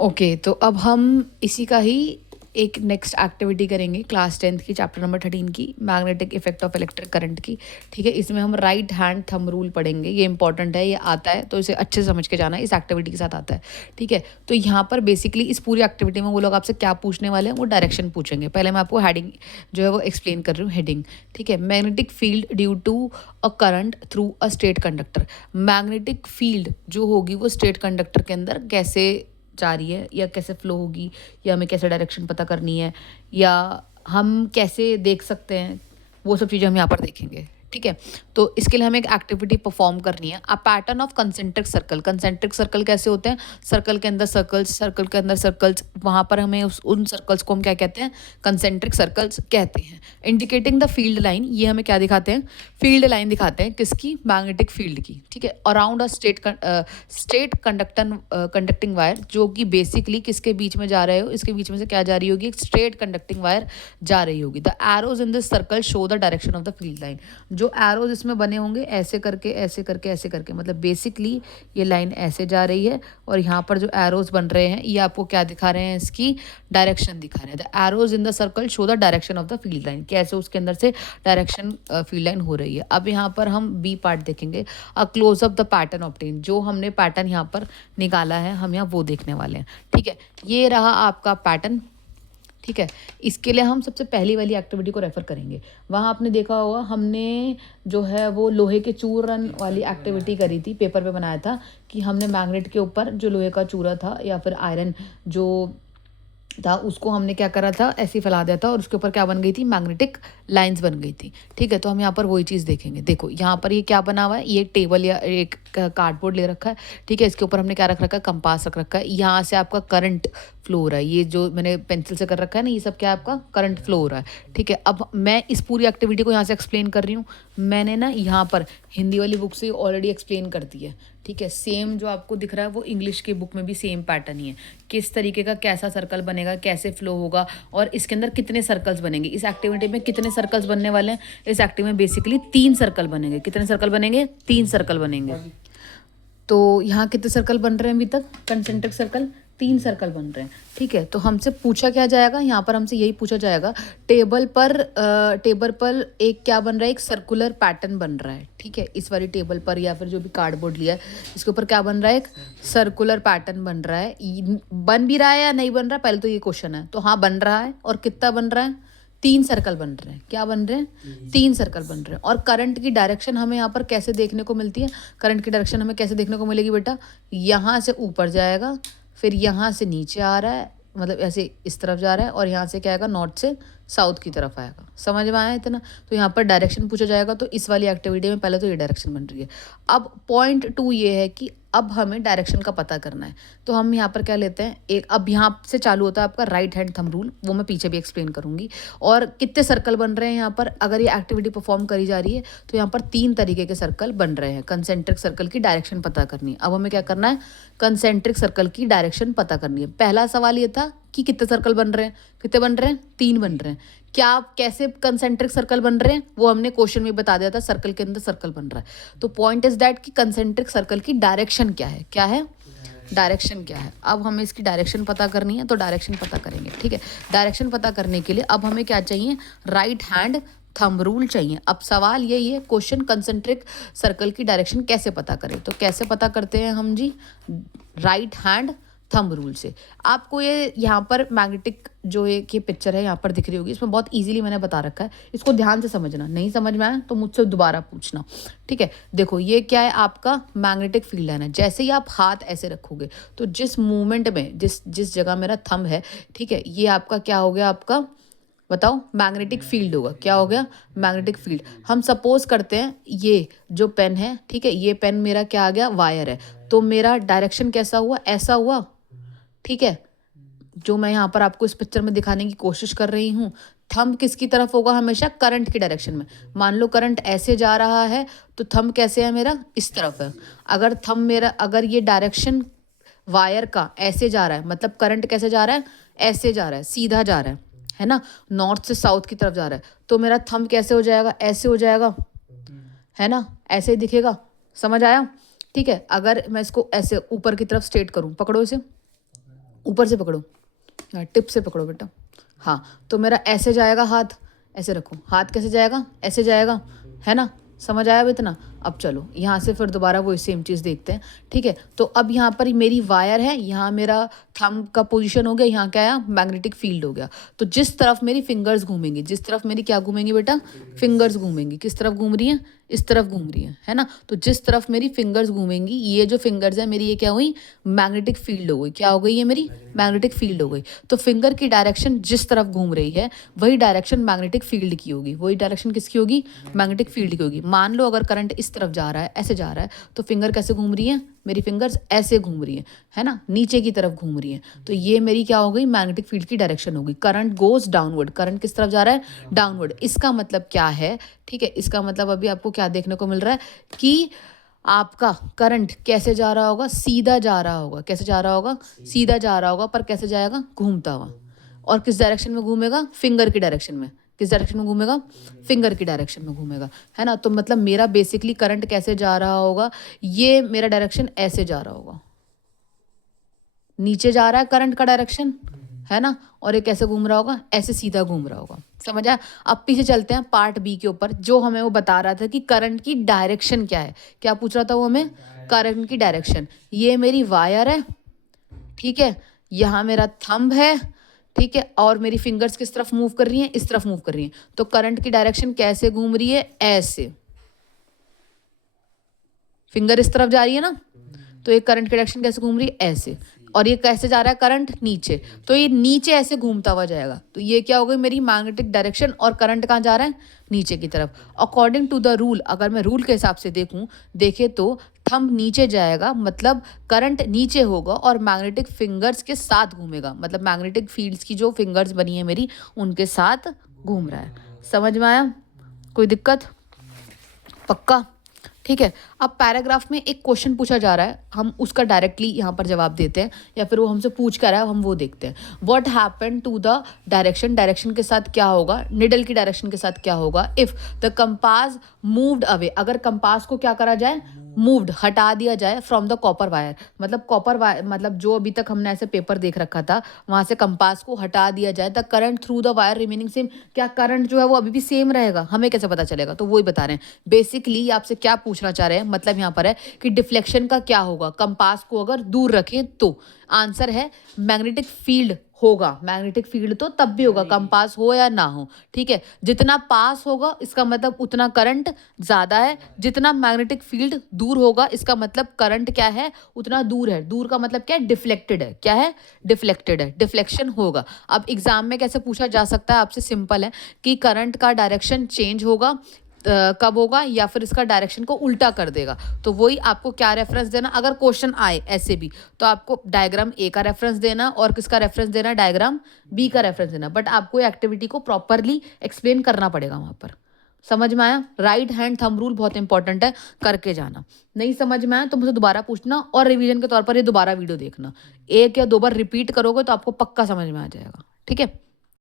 Okay, तो अब हम इसी का ही एक नेक्स्ट एक्टिविटी करेंगे क्लास 10th की चैप्टर नंबर 13 की, magnetic effect of electric current की। ठीक है, इसमें हम राइट हैंड थंब रूल पढ़ेंगे। ये इंपॉर्टेंट है, ये आता है तो इसे अच्छे से समझ के जाना है, इस एक्टिविटी के साथ आता है। ठीक है, तो यहाँ पर बेसिकली इस पूरी एक्टिविटी में वो लोग आपसे क्या पूछने वाले हैं, वो डायरेक्शन पूछेंगे। पहले मैं आपको हेडिंग जो है वो एक्सप्लेन कर रही हूँ। हेडिंग, ठीक है, magnetic field due to a current through a straight conductor. Magnetic field जो होगी वो स्ट्रेट कंडक्टर के अंदर कैसे जा रही है, या कैसे फ्लो होगी, या हमें कैसे डायरेक्शन पता करनी है, या हम कैसे देख सकते हैं, वो सब चीज़ें हम यहाँ पर देखेंगे। ठीक है, तो इसके लिए हमें एक एक्टिविटी परफॉर्म करनी है। A pattern of concentric circle. Concentric circle कैसे होते हैं? सर्कल के अंदर सर्कल्स, सर्कल के अंदर सर्कल्स, वहाँ पर हमें उन सर्कल्स को हम क्या कहते हैं? कंसेंट्रिक सर्कल्स कहते हैं। इंडिकेटिंग द फील्ड लाइन, ये हमें क्या दिखाते हैं? फील्ड लाइन दिखाते हैं। किसकी? मैग्नेटिक फील्ड की। ठीक है, around a straight conducting wire, जो कि बेसिकली किसके बीच में जा रहे हो? इसके बीच में से क्या जा रही होगी? एक स्ट्रेट कंडक्टिंग वायर जा रही होगी। The arrows in this circle show the direction of the field line. जो एरोज इसमें बने होंगे ऐसे करके ऐसे करके ऐसे करके, मतलब बेसिकली ये लाइन ऐसे जा रही है, और यहाँ पर जो एरोज बन रहे हैं ये आपको क्या दिखा रहे हैं? इसकी डायरेक्शन दिखा रहे हैं। The arrows in the circle show the direction of the field line, कैसे उसके अंदर से डायरेक्शन फील्ड लाइन हो रही है। अब यहाँ पर हम बी पार्ट देखेंगे, a close up the pattern obtain. जो हमने पैटर्न यहाँ पर निकाला है हम यहाँ वो देखने वाले हैं। ठीक है, ये रहा आपका पैटर्न। ठीक है, इसके लिए हम सबसे पहली वाली एक्टिविटी को रेफर करेंगे। वहाँ आपने देखा होगा हमने जो है वो लोहे के चूरन वाली एक्टिविटी करी थी, पेपर पे बनाया था कि हमने मैग्नेट के ऊपर जो लोहे का चूरा था या फिर आयरन जो था उसको हमने क्या करा था? ऐसे ही फैला दिया था, और उसके ऊपर क्या बन गई थी? मैग्नेटिक लाइंस बन गई थी। ठीक है, तो हम यहाँ पर वही चीज़ देखेंगे। देखो यहाँ पर ये क्या बना हुआ है? ये एक टेबल या एक कार्डबोर्ड ले रखा है। ठीक है, इसके ऊपर हमने क्या रख रखा है? कंपास रख रखा है। यहाँ से आपका करंट फ्लो हो रहा है। ये जो मैंने पेंसिल से कर रखा है ना, ये सब क्या है? आपका करंट फ्लो हो रहा है। ठीक है, अब मैं इस पूरी एक्टिविटी को यहाँ से एक्सप्लेन कर रही हूँ। मैंने ना यहाँ पर हिंदी वाली बुक से ऑलरेडी एक्सप्लेन कर दी है। ठीक है, सेम जो आपको दिख रहा है वो इंग्लिश की बुक में भी सेम पैटर्न ही है। किस तरीके का कैसा सर्कल बनेगा, कैसे फ्लो होगा, और इसके अंदर कितने सर्कल्स बनेंगे। इस एक्टिविटी में कितने सर्कल्स बनने वाले हैं? इस एक्टिविटी में बेसिकली 3 सर्कल बनेंगे। कितने सर्कल बनेंगे? 3 सर्कल बनेंगे। तो यहाँ कितने सर्कल बन रहे हैं अभी तक? कंसेंट्रिक सर्कल 3 सर्कल बन रहे हैं। ठीक है, तो हमसे पूछा क्या जाएगा यहाँ पर? हमसे यही पूछा जाएगा, टेबल पर एक क्या बन रहा है? एक सर्कुलर पैटर्न बन रहा है। ठीक है, इस वाली टेबल पर या फिर जो भी कार्डबोर्ड लिया है इसके ऊपर क्या बन रहा है? एक सर्कुलर पैटर्न बन रहा है। बन भी रहा है या नहीं बन रहा है, पहले तो ये क्वेश्चन है। तो हाँ, बन रहा है। और कितना बन रहा है? 3 सर्कल बन रहे हैं। क्या बन रहे हैं? 3 सर्कल बन रहे हैं। और करंट की डायरेक्शन हमें यहाँ पर कैसे देखने को मिलती है? करंट की डायरेक्शन हमें कैसे देखने को मिलेगी बेटा? यहाँ से ऊपर जाएगा, फिर यहाँ से नीचे आ रहा है, मतलब ऐसे इस तरफ जा रहा है, और यहाँ से क्या आएगा? नॉर्थ से साउथ की तरफ आएगा। समझ में आया इतना? तो यहाँ पर डायरेक्शन पूछा जाएगा, तो इस वाली एक्टिविटी में पहले तो ये डायरेक्शन बन रही है। अब पॉइंट 2 ये है कि अब हमें डायरेक्शन का पता करना है। तो हम यहाँ पर क्या लेते हैं? एक अब यहाँ से चालू होता है आपका राइट हैंड थंब रूल, वो मैं पीछे भी एक्सप्लेन करूँगी। और कितने सर्कल बन रहे हैं यहाँ पर? अगर ये एक्टिविटी परफॉर्म करी जा रही है तो यहाँ पर 3 तरीके के सर्कल बन रहे हैं। कंसेंट्रिक सर्कल की डायरेक्शन पता करनी है। अब हमें क्या करना है? कंसेंट्रिक सर्कल की डायरेक्शन पता करनी है। पहला सवाल ये था कि कितने सर्कल बन रहे हैं? कितने बन रहे हैं? 3 बन रहे हैं। क्या कैसे कंसेंट्रिक सर्कल बन रहे हैं वो हमने क्वेश्चन में बता दिया था, सर्कल के अंदर सर्कल बन रहा है। तो पॉइंट इज दैट कि कंसेंट्रिक सर्कल की डायरेक्शन क्या है? क्या है? डायरेक्शन क्या है? अब हमें इसकी डायरेक्शन पता करनी है, तो डायरेक्शन पता करेंगे। ठीक है, डायरेक्शन पता करने के लिए अब हमें क्या चाहिए? राइट हैंड थंब रूल चाहिए। अब सवाल यही है, क्वेश्चन कंसेंट्रिक सर्कल की डायरेक्शन कैसे पता करें? तो कैसे पता करते हैं हम जी? राइट हैंड थंब रूल से। आपको ये यहाँ पर मैग्नेटिक जो एक ये पिक्चर है यहाँ पर दिख रही होगी, इसमें बहुत इजीली मैंने बता रखा है। इसको ध्यान से समझना, नहीं समझ में आया तो मुझसे दोबारा पूछना। ठीक है, देखो ये क्या है? आपका मैग्नेटिक फील्ड लाइन है। जैसे ही आप हाथ ऐसे रखोगे तो जिस मूवमेंट में जिस जिस जगह मेरा थंब है, ठीक है, ये आपका क्या हो गया? आपका बताओ, मैग्नेटिक फील्ड होगा। क्या हो गया? Magnetic field. हम सपोज करते हैं ये जो पेन है, ठीक है, ये पेन मेरा क्या आ गया? वायर है। तो मेरा डायरेक्शन कैसा हुआ? ऐसा हुआ। ठीक है, जो मैं यहाँ पर आपको इस पिक्चर में दिखाने की कोशिश कर रही हूँ, थंब किसकी तरफ होगा? हमेशा करंट की डायरेक्शन में। मान लो करंट ऐसे जा रहा है तो थंब कैसे है मेरा? इस तरफ है। अगर थंब मेरा, अगर ये डायरेक्शन वायर का ऐसे जा रहा है, मतलब करंट कैसे जा रहा है? ऐसे जा रहा है, सीधा जा रहा है ना? नॉर्थ से साउथ की तरफ जा रहा है, तो मेरा थंब कैसे हो जाएगा? ऐसे हो जाएगा, है ना? ऐसे ही दिखेगा। समझ आया? ठीक है, अगर मैं इसको ऐसे ऊपर की तरफ स्ट्रेट करूँ, पकड़ो इसे, ऊपर से पकड़ो, हाँ टिप से पकड़ो बेटा। हाँ तो मेरा ऐसे जाएगा हाथ, ऐसे रखो, हाथ कैसे जाएगा, ऐसे जाएगा, है ना, समझ आया अब इतना। अब चलो यहाँ से फिर दोबारा वो सेम चीज़ देखते हैं, ठीक है। तो अब यहाँ पर मेरी वायर है, यहाँ मेरा थंब का पोजीशन हो गया, यहाँ क्या आया, मैग्नेटिक फील्ड हो गया। तो जिस तरफ मेरी फिंगर्स घूमेंगी, जिस तरफ मेरी क्या घूमेंगी बेटा, फिंगर्स घूमेंगी, किस तरफ घूम रही हैं, इस तरफ घूम रही है ना। तो जिस तरफ मेरी फिंगर्स घूमेंगी, ये जो फिंगर्स है मेरी, ये क्या हुई, मैग्नेटिक फील्ड हो गई। क्या हो गई ये मेरी, मैग्नेटिक फील्ड हो गई। तो फिंगर की डायरेक्शन जिस तरफ घूम रही है वही डायरेक्शन मैग्नेटिक फील्ड की होगी, वही डायरेक्शन किसकी होगी, मैग्नेटिक फील्ड की होगी। मान लो अगर करंट इस तरफ जा रहा है, ऐसे जा रहा है, तो फिंगर कैसे घूम रही है, मेरी फिंगर्स ऐसे घूम रही है ना, नीचे की तरफ घूम रही है। तो ये मेरी क्या हो गई, मैग्नेटिक फील्ड की डायरेक्शन होगी। करंट गोज डाउनवर्ड, करंट किस तरफ जा रहा है, डाउनवर्ड। इसका मतलब क्या है, ठीक है, इसका मतलब अभी आपको क्या देखने को मिल रहा है कि आपका करंट कैसे जा रहा होगा, सीधा जा रहा होगा। कैसे जा रहा होगा, सीधा जा रहा होगा, पर कैसे जाएगा, घूमता हुआ। और किस डायरेक्शन में घूमेगा, फिंगर की डायरेक्शन में। किस डायरेक्शन में घूमेगा, फिंगर की डायरेक्शन में घूमेगा, है ना। तो मतलब मेरा बेसिकली करंट कैसे जा रहा होगा, ये मेरा डायरेक्शन ऐसे जा रहा होगा, नीचे जा रहा है करंट का डायरेक्शन, है ना। और ये कैसे घूम रहा होगा, ऐसे सीधा घूम रहा होगा। समझ आया। अब पीछे चलते हैं पार्ट बी के ऊपर, जो हमें वो बता रहा था कि करंट की डायरेक्शन क्या है। क्या पूछ रहा था वो हमें, करंट की डायरेक्शन। ये मेरी वायर है, ठीक है, यहाँ मेरा थंब है, ठीक है, और मेरी फिंगर्स किस तरफ मूव कर रही हैं, इस तरफ मूव कर रही हैं। तो करंट की डायरेक्शन कैसे घूम रही है, ऐसे, फिंगर इस तरफ जा रही है ना, तो ये करंट की डायरेक्शन कैसे घूम रही है, ऐसे। और ये कैसे जा रहा है करंट, नीचे, तो ये नीचे ऐसे घूमता हुआ जाएगा। तो ये क्या हो गई मेरी मैग्नेटिक डायरेक्शन, और करंट कहाँ जा रहा है, नीचे की तरफ। अकॉर्डिंग टू द रूल, अगर मैं रूल के हिसाब से देखे तो थंब नीचे जाएगा, मतलब करंट नीचे होगा, और मैग्नेटिक फिंगर्स के साथ घूमेगा, मतलब मैग्नेटिक फील्ड्स की जो फिंगर्स बनी है मेरी, उनके साथ घूम रहा है। समझ में आया, कोई दिक्कत, पक्का, ठीक है। अब पैराग्राफ में एक क्वेश्चन पूछा जा रहा है, हम उसका डायरेक्टली यहाँ पर जवाब देते हैं, या फिर वो हमसे पूछ कर रहा है, हम वो देखते हैं। What happen to the direction, direction के साथ क्या होगा, निडल की डायरेक्शन के साथ क्या होगा, if the compass moved away, अगर कंपास को क्या करा जाए, मूव्ड, हटा दिया जाए, फ्रॉम द कॉपर वायर। मतलब कॉपर वायर, मतलब जो अभी तक हमने ऐसे पेपर देख रखा था, वहाँ से कंपास को हटा दिया जाए, the current through the wire remaining same, क्या करंट जो है वो अभी भी सेम रहेगा, हमें कैसे पता चलेगा। तो वही बता रहे हैं बेसिकली, आपसे क्या पूछना चाह रहे हैं, मतलब यहाँ पर है कि डिफ्लेक्शन का क्या होगा, कंपास को अगर दूर रखें तो। आंसर है मैग्नेटिक फील्ड होगा, मैग्नेटिक फील्ड तो तब भी होगा कंपास हो या ना हो, ठीक है। जितना पास होगा इसका मतलब उतना करंट ज़्यादा है, जितना मैग्नेटिक फील्ड दूर होगा इसका मतलब करंट क्या है, उतना दूर है। दूर का मतलब क्या है, डिफ्लेक्टेड है, क्या है, डिफ्लेक्टेड है, डिफ्लेक्शन होगा। अब एग्जाम में कैसे पूछा जा सकता है आपसे, सिंपल है कि करंट का डायरेक्शन चेंज होगा, कब होगा, या फिर इसका डायरेक्शन को उल्टा कर देगा। तो वही आपको क्या रेफरेंस देना, अगर क्वेश्चन आए ऐसे भी, तो आपको डायग्राम ए का रेफरेंस देना, और किसका रेफरेंस देना, डायग्राम बी का रेफरेंस देना। बट आपको एक्टिविटी को प्रॉपरली एक्सप्लेन करना पड़ेगा वहाँ पर। समझ में आया। राइट हैंड थंब रूल बहुत इंपॉर्टेंट है, करके जाना। नहीं समझ में आया तो मुझे दोबारा पूछना, और रिवीजन के तौर पर ये दोबारा वीडियो देखना। एक या दो बार रिपीट करोगे तो आपको पक्का समझ में आ जाएगा, ठीक है।